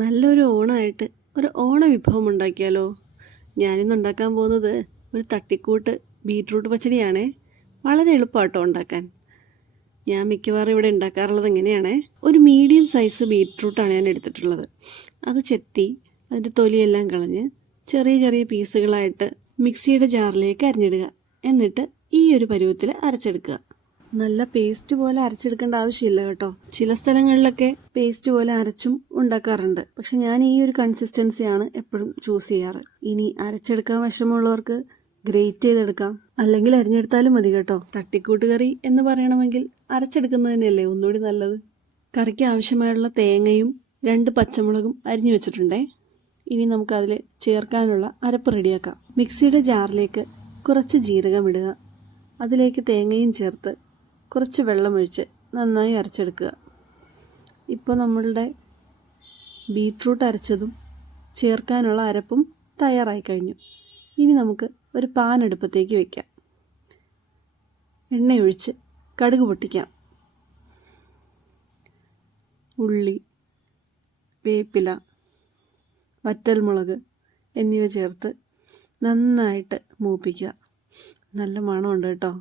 നല്ലൊരു ഓണമായിട്ട് ഒരു ഓണ വിഭവം ഉണ്ടാക്കിയാലോ? ഞാനിന്ന് ഉണ്ടാക്കാൻ പോകുന്നത് ഒരു തട്ടിക്കൂട്ട് ബീറ്റ്റൂട്ട് പച്ചടിയാണേ. വളരെ എളുപ്പമാട്ടോ ഉണ്ടാക്കാൻ. ഞാൻ മിക്കവാറും ഇവിടെ ഉണ്ടാക്കാറുള്ളത് എങ്ങനെയാണേ, ഒരു മീഡിയം സൈസ് ബീറ്റ്റൂട്ടാണ് ഞാൻ എടുത്തിട്ടുള്ളത്. അത് ചെത്തി അതിൻ്റെ തൊലിയെല്ലാം കളഞ്ഞ് ചെറിയ ചെറിയ പീസുകളായിട്ട് മിക്സിയുടെ ജാറിലേക്ക് അരിഞ്ഞിടുക. എന്നിട്ട് ഈ ഒരു പരുവത്തിൽ അരച്ചെടുക്കുക. നല്ല പേസ്റ്റ് പോലെ അരച്ചെടുക്കേണ്ട ആവശ്യമില്ല കേട്ടോ. ചില സ്ഥലങ്ങളിലൊക്കെ പേസ്റ്റ് പോലെ അരച്ചും ഉണ്ടാക്കാറുണ്ട്. പക്ഷെ ഞാൻ ഈ ഒരു കൺസിസ്റ്റൻസിയാണ് എപ്പോഴും ചൂസ് ചെയ്യാറ്. ഇനി അരച്ചെടുക്കാൻ വിഷമമുള്ളവർക്ക് ഗ്രേറ്റ് ചെയ്തെടുക്കാം, അല്ലെങ്കിൽ അരിഞ്ഞെടുത്താലും മതി കേട്ടോ. തട്ടിക്കൂട്ട് കറി എന്ന് പറയണമെങ്കിൽ അരച്ചെടുക്കുന്നത് തന്നെയല്ലേ ഒന്നുകൂടി നല്ലത്. കറിക്ക് ആവശ്യമായുള്ള തേങ്ങയും 2 പച്ചമുളകും അരിഞ്ഞു വെച്ചിട്ടുണ്ടേ. ഇനി നമുക്കതിൽ ചേർക്കാനുള്ള അരപ്പ് റെഡിയാക്കാം. മിക്സിയുടെ ജാറിലേക്ക് കുറച്ച് ജീരകം ഇടുക. അതിലേക്ക് തേങ്ങയും ചേർത്ത് കുറച്ച് വെള്ളമൊഴിച്ച് നന്നായി അരച്ചെടുക്കുക. ഇപ്പോൾ നമ്മളുടെ ബീറ്റ്റൂട്ട് അരച്ചതും ചേർക്കാനുള്ള അരപ്പും തയ്യാറായി കഴിഞ്ഞു. ഇനി നമുക്ക് ഒരു പാൻ അടുപ്പത്തേക്ക് വയ്ക്കാം. എണ്ണയൊഴിച്ച് കടുക് പൊട്ടിക്കാം. ഉള്ളി, വേപ്പില, വറ്റൽമുളക് എന്നിവ ചേർത്ത് നന്നായിട്ട് മൂപ്പിക്കുക. നല്ല മണമുണ്ട് കേട്ടോ.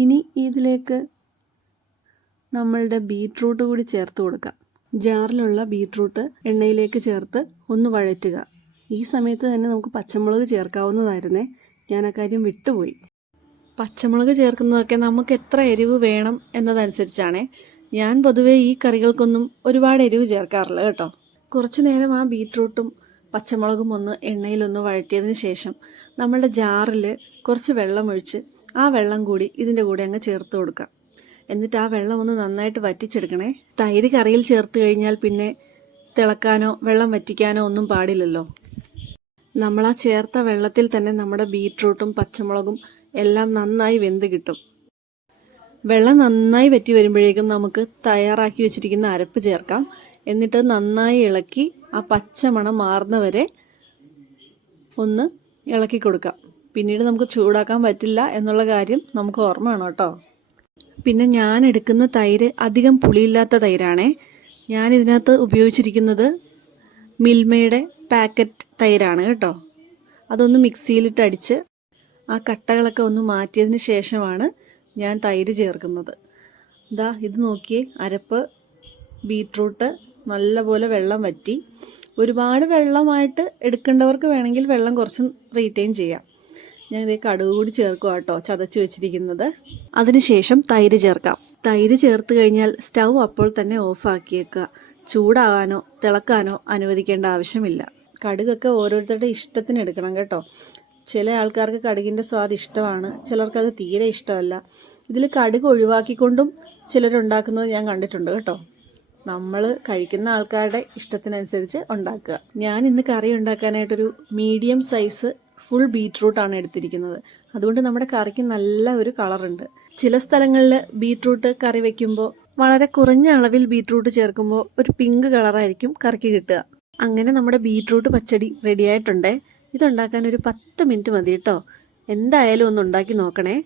ഇനി ഇതിലേക്ക് നമ്മളുടെ ബീറ്റ്റൂട്ട് കൂടി ചേർത്ത് കൊടുക്കാം. ജാറിലുള്ള ബീറ്റ്റൂട്ട് എണ്ണയിലേക്ക് ചേർത്ത് ഒന്ന് വഴറ്റുക. ഈ സമയത്ത് തന്നെ നമുക്ക് പച്ചമുളക് ചേർക്കാവുന്നതായിരുന്നേ, ഞാൻ ആ കാര്യം വിട്ടുപോയി. പച്ചമുളക് ചേർക്കുന്നതൊക്കെ നമുക്ക് എത്ര എരിവ് വേണം എന്നതനുസരിച്ചാണേ. ഞാൻ പൊതുവേ ഈ കറികൾക്കൊന്നും ഒരുപാട് എരിവ് ചേർക്കാറില്ല കേട്ടോ. കുറച്ച് നേരം ആ ബീറ്റ്റൂട്ടും പച്ചമുളകും ഒന്ന് എണ്ണയിലൊന്ന് വഴറ്റിയതിന് ശേഷം നമ്മളുടെ ജാറിൽ കുറച്ച് വെള്ളം ഒഴിച്ച് ആ വെള്ളം കൂടി ഇതിൻ്റെ കൂടെ അങ്ങ് ചേർത്ത് കൊടുക്കാം. എന്നിട്ട് ആ വെള്ളം ഒന്ന് നന്നായിട്ട് വറ്റിച്ചെടുക്കണേ. തൈര് കറിയിൽ ചേർത്ത് കഴിഞ്ഞാൽ പിന്നെ തിളക്കാനോ വെള്ളം വറ്റിക്കാനോ ഒന്നും പാടില്ലല്ലോ. നമ്മൾ ആ ചേർത്ത വെള്ളത്തിൽ തന്നെ നമ്മുടെ ബീറ്റ്റൂട്ടും പച്ചമുളകും എല്ലാം നന്നായി വെന്ത് കിട്ടും. വെള്ളം നന്നായി വറ്റി വരുമ്പോഴേക്കും നമുക്ക് തയ്യാറാക്കി വെച്ചിരിക്കുന്ന അരപ്പ് ചേർക്കാം. എന്നിട്ട് നന്നായി ഇളക്കി ആ പച്ചമണം മാറുന്നവരെ ഒന്ന് ഇളക്കി കൊടുക്കാം. പിന്നീട് നമുക്ക് ചൂടാക്കാൻ പറ്റില്ല എന്നുള്ള കാര്യം നമുക്ക് ഓർമ്മ വേണം കേട്ടോ. പിന്നെ ഞാൻ എടുക്കുന്ന തൈര് അധികം പുളിയില്ലാത്ത തൈരാണേ. ഞാൻ ഇതിനകത്ത് ഉപയോഗിച്ചിരിക്കുന്നത് മിൽമയുടെ പാക്കറ്റ് തൈരാണ് കേട്ടോ. അതൊന്ന് മിക്സിയിലിട്ട് അടിച്ച് ആ കട്ടകളൊക്കെ ഒന്ന് മാറ്റിയതിന് ശേഷമാണ് ഞാൻ തൈര് ചേർക്കുന്നത്. ഇത് നോക്കിയേ, അരപ്പ് ബീറ്റ്റൂട്ട് നല്ലപോലെ വെള്ളം വറ്റി. ഒരുപാട് വെള്ളമായിട്ട് എടുക്കേണ്ടവർക്ക് വേണമെങ്കിൽ വെള്ളം കുറച്ച് റീറ്റെയിൻ ചെയ്യാം. ഞാൻ ഇതേ കടുക് കൂടി ചേർക്കുക കേട്ടോ, ചതച്ച് വെച്ചിരിക്കുന്നത്. അതിനുശേഷം തൈര് ചേർക്കാം. തൈര് ചേർത്ത് കഴിഞ്ഞാൽ സ്റ്റൗ അപ്പോൾ തന്നെ ഓഫാക്കിയേക്കുക. ചൂടാകാനോ തിളക്കാനോ അനുവദിക്കേണ്ട ആവശ്യമില്ല. കടുകൊക്കെ ഓരോരുത്തരുടെ ഇഷ്ടത്തിന് എടുക്കണം കേട്ടോ. ചില ആൾക്കാർക്ക് കടുകിൻ്റെ സ്വാദ് ഇഷ്ടമാണ്, ചിലർക്കത് തീരെ ഇഷ്ടമല്ല. ഇതിൽ കടുക് ഒഴിവാക്കിക്കൊണ്ടും ചിലരുണ്ടാക്കുന്നത് ഞാൻ കണ്ടിട്ടുണ്ട് കേട്ടോ. നമ്മൾ കഴിക്കുന്ന ആൾക്കാരുടെ ഇഷ്ടത്തിനനുസരിച്ച് ഉണ്ടാക്കുക. ഞാൻ ഇന്ന് കറി ഉണ്ടാക്കാനായിട്ടൊരു മീഡിയം സൈസ് ഫുൾ ബീറ്റ്റൂട്ടാണ് എടുത്തിരിക്കുന്നത്. അതുകൊണ്ട് നമ്മുടെ കറിക്ക് നല്ല ഒരു കളറുണ്ട്. ചില സ്ഥലങ്ങളിൽ ബീറ്റ്റൂട്ട് കറി വയ്ക്കുമ്പോൾ വളരെ കുറഞ്ഞ അളവിൽ ബീറ്റ്റൂട്ട് ചേർക്കുമ്പോൾ ഒരു പിങ്ക് കളറായിരിക്കും കറിക്ക് കിട്ടുക. അങ്ങനെ നമ്മുടെ ബീറ്റ്റൂട്ട് പച്ചടി റെഡി ആയിട്ടുണ്ടേ. ഇതുണ്ടാക്കാൻ ഒരു 10 മിനിറ്റ് മതി കേട്ടോ. എന്തായാലും ഒന്ന് ഉണ്ടാക്കി നോക്കണേ.